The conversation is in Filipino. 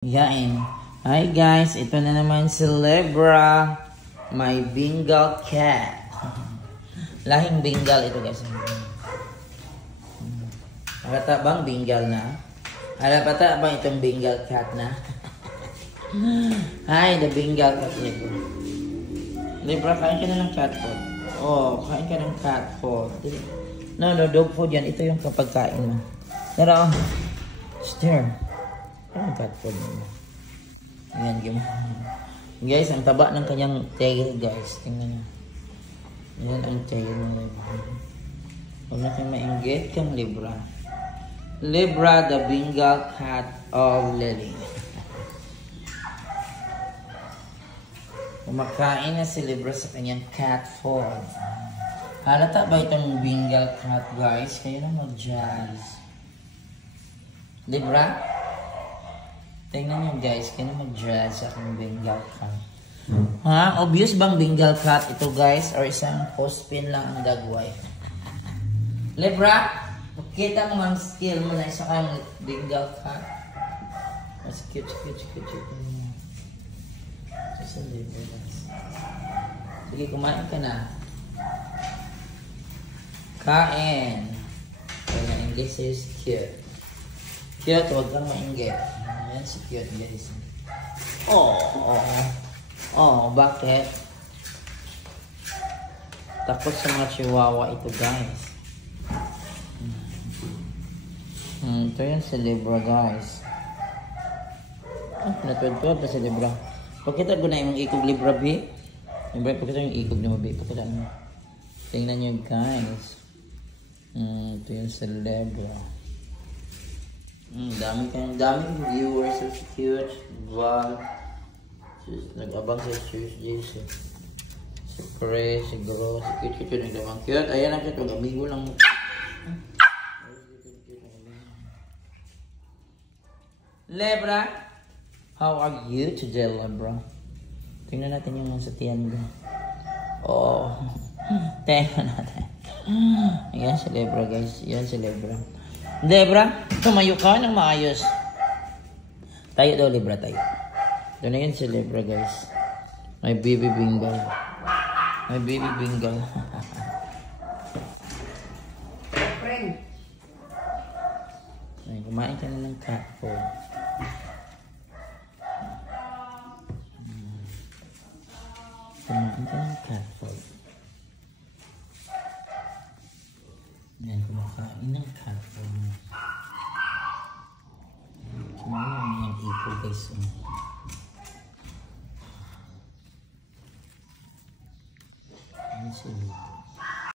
Yain. Hi guys, ito na naman si Lebra, my Bengal cat. Lahing Bengal ito guys. Halata bang Bengal na? Halata bang itong Bengal cat na? Hi, the Bengal cat Lebra. Lebra, kain ka na ng cat food. Oh, kain ka ng cat food. No, dog food yan. Ito yung kapag kain mo. Tara, stir. Ang cat food mo. Ayan, guys, ang taba ng kanyang tail, guys. Tingnan nyo. Ayan ang tail ng Lebra. Huwag na kayo mainggit kang Lebra. Lebra, the Bengal cat of Lily. Kumakain na si Lebra sa kanyang cat food. Halata ba itong Bengal cat, guys? Kaya na mag-jazz. Lebra? Tingnan nyo guys, kaya mag-jazz sa aking Bengal cat. Ha? Obvious bang Bengal cat ito guys? Or isang post-pin lang ang dagway? Lebra, kita mo ang skill mo na isa kang Bengal cat. Mas cute. Sa Lebra guys. Sige, kumain ka na. Kain. Kaya na English is cute. Cute, huwag kang mainggit. Ayan si cute guys. Oh, bakit? Takot sa mga chihuahua ito guys. Ito yan si Lebra guys. Natuwad-tuwad pa si Lebra. Pakita ko na yung ikog Lebra B. Pakita yung ikog niya B. Pakita mo. Tingnan nyo guys. Ito yan si Lebra. Daming viewers, so cute, vlog. Nag-abang sa Tuesday, si Chris, si Gro, si cute, nag-abang cute. Ayan ang cute, amigo lang. Lebra, how are you today, Lebra? Tingnan natin yung sa tiyan mo. Oh, tingnan natin. Ayan si Lebra guys, ayan si Lebra. Lebra, tumayo ka ng maayos. Tayo daw, Lebra, tayo. Ito na yun si Lebra, guys. My baby Bengal. My baby Bengal. Friend. Ay, kumain ka na ng cat food. Kumain ka ng cat food. Yan, kumakain ng cat food. Kumain yung ipo guys. Ayan sila.